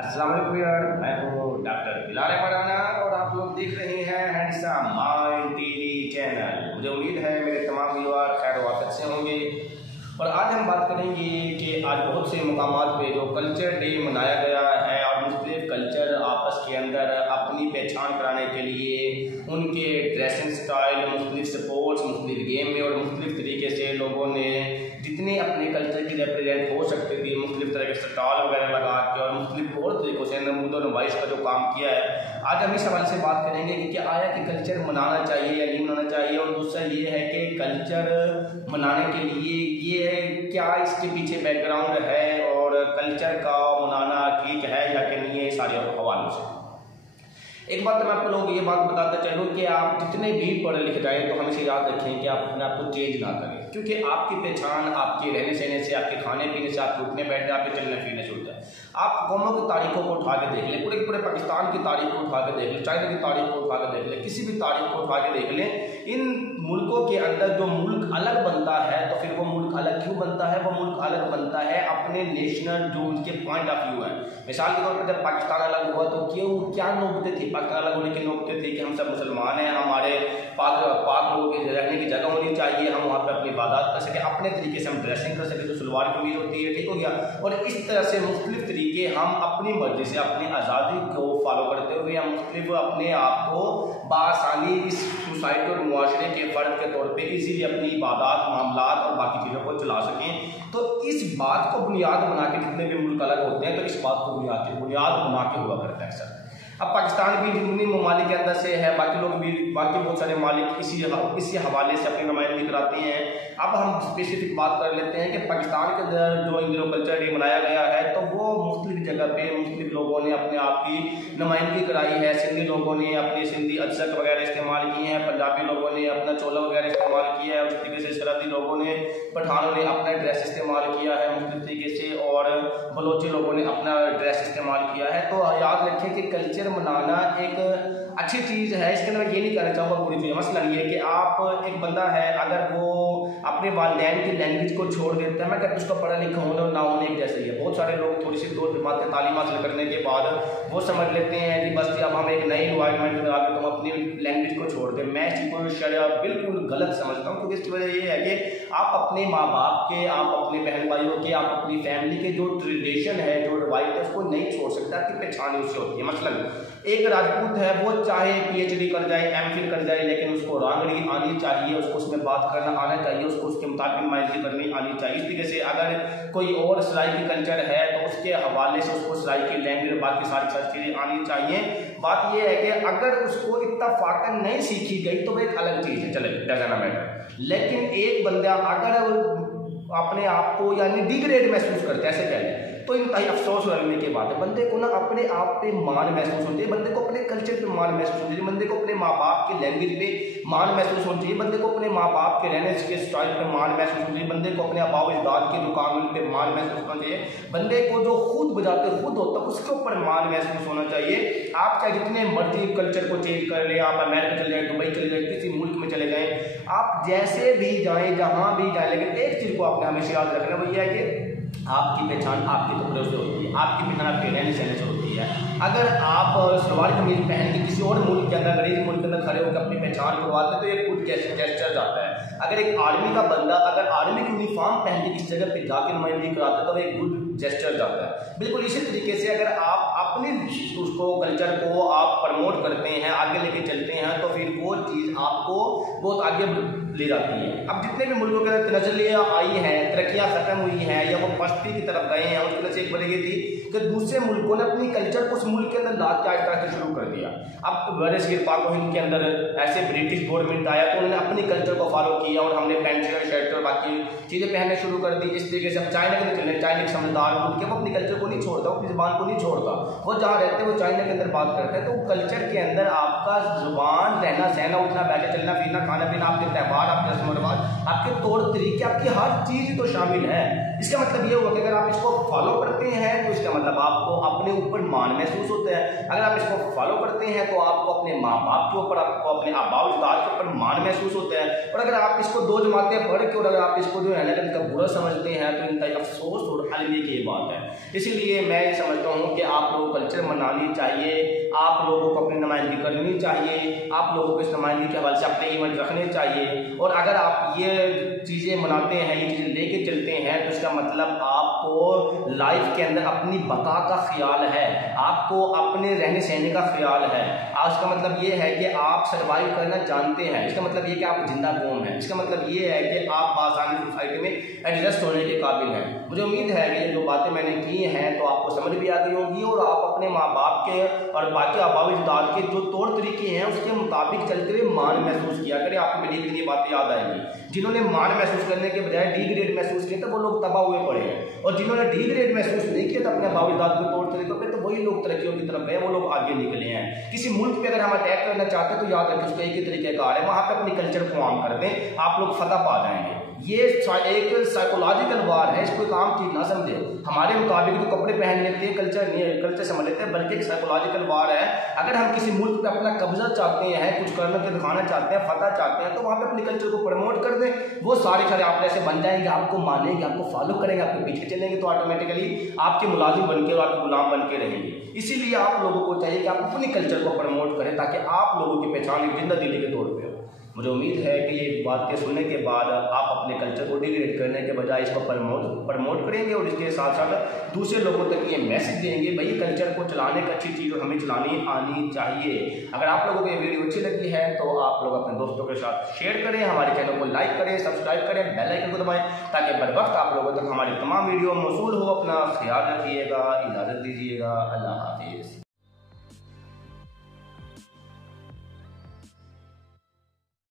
अस्सलाम वालेकुम यार, मैं हूँ डॉक्टर बिलाल मराना और आप लोग देख रहे हैं हैंडसम माइंड टीवी चैनल। मुझे उम्मीद है मेरे तमाम व्यूअर खैर वाक़त से होंगे। और आज हम बात करेंगे कि आज बहुत से मुकामात पे जो कल्चर डे मनाया गया है और मुख्तलिफ कल्चर आपस के अंदर अपनी पहचान कराने के लिए उनके ड्रेसिंग स्टाइल, मुख्तलिफ स्पोर्ट्स, मुख्तलिफ गेम में और मुख्तलिफ तरीके से लोगों ने जितने अपने कल्चर की रिप्रेजेंट हो सकते थे मुख्तलिफ तरह के स्टॉल वगैरह लगा के और मुख्तलिफ और तरीक़ों से नमूद और नुमाइश का जो काम किया है। आज हम इस हवाले से बात करेंगे कि क्या आया कि कल्चर मनाना चाहिए या नहीं मनाना चाहिए, और दूसरा ये है कि कल्चर मनाने के लिए ये क्या इसके पीछे बैकग्राउंड है और कल्चर का मनाना ठीक है या कि नहीं है, सारे हवालों से। एक बात तो मैं आप लोगों ये बात बताता चलूँ कि आप जितने भी पढ़े लिखे जाएँ तो हमेशा याद रखें कि आप अपने आप को चेंज ना करें, क्योंकि आपकी पहचान आपके रहने सहने से, आपके खाने पीने से, आपके उठने बैठने, आपके चलने फिरने से होता है। आप कौमों की तारीखों को उठा के देख लें, पूरे पाकिस्तान की तारीख को उठा के देख लें, चाइना की तारीख को उठा के देख लें, किसी भी तारीख को उठा के देख लें। इन मुल्कों के अंदर जो मुल्क अलग बनता है तो फिर वो मुल्क अलग क्यों बनता है? वो मुल्क अलग बनता है अपने नेशनल जो उनके पॉइंट ऑफ व्यू है। मिसाल के तौर पर जब पाकिस्तान अलग हुआ तो क्या नौबतें थी? पाकिस्तान अलग होने की नौबतें थी कि हम सब मुसलमान हैं, हमारे पाक लोगों के रहने की जगह होनी चाहिए, हम वहाँ पर अपनी इबादत कर सकें, अपने तरीके से हम ड्रेसिंग कर सकें, तो सलवार कमीज होती है, ठीक हो गया। और इस तरह से मुख्तलिफ तरीके हम अपनी मर्जी से अपनी आज़ादी को फॉलो करते हुए हम मुख्तलिफ अपने आप को बआसानी इस सोसाइटी और मुआशरे के फ़र्द के तौर पर इसीलिए अपनी इबादत, मामलात और बाकी चीज़ों को चला सकें। तो इस बात को बुनियाद बना के जितने भी मुल्क अलग होते हैं तो इस बात को बुनियाद बना के हुआ करता है सर। अब पाकिस्तान भी जितनी ममालिक के अंदर से है, बाकी लोग भी, बाकी बहुत सारे मालिक इसी हवाले से अपनी नुमाइंदगी कराते हैं। अब हम स्पेसिफिक बात कर लेते हैं कि पाकिस्तान के अंदर जो इन दिनों कल्चर डे मनाया गया है तो वो मुख्तलिफ जगह पे मुख्तलिफ लोगों ने अपने आप की नुमाइंदगी कराई है। सिंधी लोगों ने अपने सिंधी अदसक वगैरह इस्तेमाल किए हैं, पंजाबी लोगों ने अपना चोला वगैरह इस्तेमाल किया है, उस तरीके से सरहदी लोगों ने, पठानों ने अपना ड्रेस इस्तेमाल किया है मुख्तलिफ तरीके से, और बलोची लोगों ने अपना ड्रेस इस्तेमाल किया है। तो याद रखें कि कल्चर मनाना एक अच्छी चीज़ है, इसके अंदर मैं ये नहीं कहना चाहूँगा बुरी चीज़। मसला ये कि आप एक बंदा है अगर वो अपने वालिदैन की लैंग्वेज को छोड़ देता है, मैं कहता उसका पढ़ा लिखा होने और ना होने की जैसे ही है। बहुत सारे लोग थोड़ी सी दो जमातें तालीम हासिल करने के बाद वो समझ लेते हैं कि बस अब हम एक नई इन्वायरमेंट में आ गए तो हम अपनी लैंग्वेज को छोड़ दें। मैं इस चीज़ को शरिया बिल्कुल गलत समझता हूँ, क्योंकि इसकी वजह ये है कि आप अपने माँ बाप के, आप अपने बहन भाइयों के, आप अपनी फैमिली के जो ट्रेडिशन है, जो रवायत है, उसको नहीं छोड़ सकते। आपकी पहचान उससे होती है। मसलन एक राजपूत है, वो चाहे PhD कर जाए, MPhil कर जाए, लेकिन उसको रांगड़ी आनी चाहिए, उसको उसमें बात करना आना चाहिए, उसको उसके मुताबिक नुमाइंदगी करनी आनी चाहिए। इस तरीके से अगर कोई और सराइकी कल्चर है तो उसके हवाले से उसको सराइकी लैंग्वेज बाकी सारी चीज़ें आनी चाहिए। बात यह है कि अगर उसको इत्तफाकन नहीं सीखी गई तो वो एक अलग चीज़ है, चले डजन मैटर। लेकिन एक बंदा अगर अपने आप को यानी डिग्रेड महसूस करते हैं, ऐसे कहें, तो इंतहाई अफसोस करने की बात है। बंदे को ना अपने आप पे मान महसूस होनी चाहिए, बंदे को अपने कल्चर पे मान महसूस होनी चाहिए, बंदे को अपने माँ बाप की लैंग्वेज पे मान महसूस होनी चाहिए, बंदे को अपने माँ बाप के रहने के स्टाइल पे मान महसूस होनी चाहिए, बंदे को अपने आबाओ अजदाद के जो कानून पे मान महसूस होना चाहिए, बंदे को जो खुद बजाते खुद होता है उसके ऊपर मान महसूस होना चाहिए। आप चाहे जितने मर्जी कल्चर को चेंज कर ले, आप अमेरिका चले जाए, दुबई चले जाए, किसी मुल्क में चले जाएँ, आप जैसे भी जाएँ, जहाँ भी जाएँ, लेकिन एक चीज़ को आपने हमेशा याद रखना, वो ये है कि आपकी पहचान आपके कपड़ों से होती है, आपकी पहचान आपके रहने सहने से होती है। अगर आप सलवार कमीज पहन के किसी और मुल्क के अंदर, अंग्रेजी मुल्क के अंदर खड़े होकर अपनी पहचान करवाते हैं तो ये गुड गेस्चर जाता है। अगर एक आर्मी का बंदा अगर आर्मी की यूनिफॉर्म पहन के किसी जगह पे जाकर नुमाइंदगी कराता है तो एक गुड जेस्चर जाता है। बिल्कुल इसी तरीके से अगर आप अपने उसको कल्चर को आप प्रमोट करते हैं, आगे लेके चलते हैं, तो फिर वो चीज़ आपको बहुत आगे ले जाती है। अब जितने भी मुल्कों के अंदर तनज़्ज़ुलियाँ आई हैं, तरक्कियाँ ख़त्म हुई हैं या वो पस्ती की तरफ गए हैं, उसकी वजह से एक बढ़ गई थी कि दूसरे मुल्कों ने अपनी कल्चर को उस मुल्क के अंदर ला के आज तरह से शुरू कर दिया। अब बरसगीर पाक व हिंद के अंदर ऐसे ब्रिटिश गवर्नमेंट आया तो उन्होंने अपनी कल्चर को फॉलो किया और हमने पैंट शर्ट और बाकी चीज़ें पहनने शुरू कर दी। इस तरीके से अब चाइना के अंदर चले, चाइना के समझदार मुल्क के वो अपनी कल्चर को नहीं छोड़ता, अपनी ज़ुबान को नहीं छोड़ता, वो जहाँ रहते हैं वो चाइना के अंदर बात करते हैं। तो कल्चर के अंदर आपका ज़ुबान, रहना सहना, उठना बैठना, चलना फिरना, खाना पीना, आपके त्यौहार, आपके रस्म रिवाज, आपके तौर तरीके, आपकी हर चीज़ तो शामिल है। इसका मतलब ये हुआ कि अगर आप इसको फॉलो करते हैं तो इसका मतलब आपको अपने ऊपर मान महसूस होता है। अगर आप इसको फॉलो करते हैं तो आपको अपने माँ बाप के ऊपर, आपको अपने आबा अजदाद के ऊपर मान महसूस होता है। और अगर आप इसको दो जमातें पढ़ के और अगर आप इसको जो है ना इनका बुरा समझते हैं तो इनका अफसोस और अलविया की बात है। इसीलिए मैं समझता हूँ कि आप लोगों को कल्चर मनानी चाहिए, आप लोगों को अपनी नुमाइंदगी करनी चाहिए, आप लोगों को इस नुमाइंदगी के हवाले से अपने इवेंट रखने चाहिए। और अगर आप ये चीज़ें मनाते हैं, ये चीज़ें लेके चलते हैं तो इसका मतलब आपको लाइफ के अंदर अपनी बका का ख्याल है, आपको अपने रहने सहने का ख्याल है। आज का मतलब ये है कि आप सर्वाइव करना जानते हैं, इसका मतलब ये कि आप जिंदा कौम हैं, इसका मतलब ये है कि आप आसानी सोसाइटी में एडजस्ट होने के काबिल हैं। मुझे उम्मीद है कि जो बातें मैंने की हैं तो आपको समझ भी आ गई होंगी और आप अपने माँ बाप के और बाकी आबावी अजदाद के जो तौर तरीके हैं उसके मुताबिक चलते हुए मान महसूस किया करें। आपको मेरी ये बातें याद आएंगी। जिन्होंने मान महसूस करने के बजाय डिग्रेड महसूस किया तो वो लोग तबाह हुए पड़े हैं, और जिन्होंने डिग्रेड महसूस नहीं किया तो अपने आबावी अजदाद के तौर तरीकों पर, तो वही लोग तरक्कियों की तरफ गए, वो लोग आगे निकले हैं। किसी मुल्क पे अगर हम अटैक करना चाहते हैं तो याद रखें उसका एक ही तरीकेकार है, वहाँ पे अपनी कल्चर को आम कर दें, आप लोग फतह पा जाएंगे। ये एक साइकोलॉजिकल वार है, इसको एक आम चीज ना समझे। हमारे मुताबिक तो कपड़े पहन लेते हैं, कल्चर समझ लेते हैं, बल्कि एक साइकोलॉजिकल वार है। अगर हम किसी मुल्क पे अपना कब्जा चाहते हैं, कुछ करने के दिखाना चाहते हैं, फतह चाहते हैं, तो वहाँ पे अपनी कल्चर को प्रमोट कर दें। वो सारे आप ऐसे बन जाएंगे, आपको मानेंगे, आपको फॉलो करेंगे, आपके पीछे चलेंगे, तो ऑटोमेटिकली आपके मुलाजिम बन के और आपके गुलाम बन के रहेंगे। इसीलिए आप लोगों को चाहिए कि आप अपनी कल्चर को प्रमोट करें ताकि आप लोगों की पहचान एक जिंदा दिली के तौर पर हो। मुझे उम्मीद है कि ये बातें सुनने के बाद आप अपने कल्चर को डिग्रेड करने के बजाय इसको प्रमोट करेंगे और इसके साथ साथ दूसरे लोगों तक ये मैसेज देंगे भाई कल्चर को चलाने की अच्छी चीज़ हमें चलानी आनी चाहिए। अगर आप लोगों को ये वीडियो अच्छी लगी है तो आप लोग अपने दोस्तों के साथ शेयर करें, हमारे चैनल को लाइक करें, सब्सक्राइब करें, बेल आइकन को दबाएं ताकि बर वक्त आप लोगों तक हमारी तमाम वीडियो मौसूल हो। अपना ख्याल रखिएगा, इजाज़त दीजिएगा, अल्लाह हाफिज़।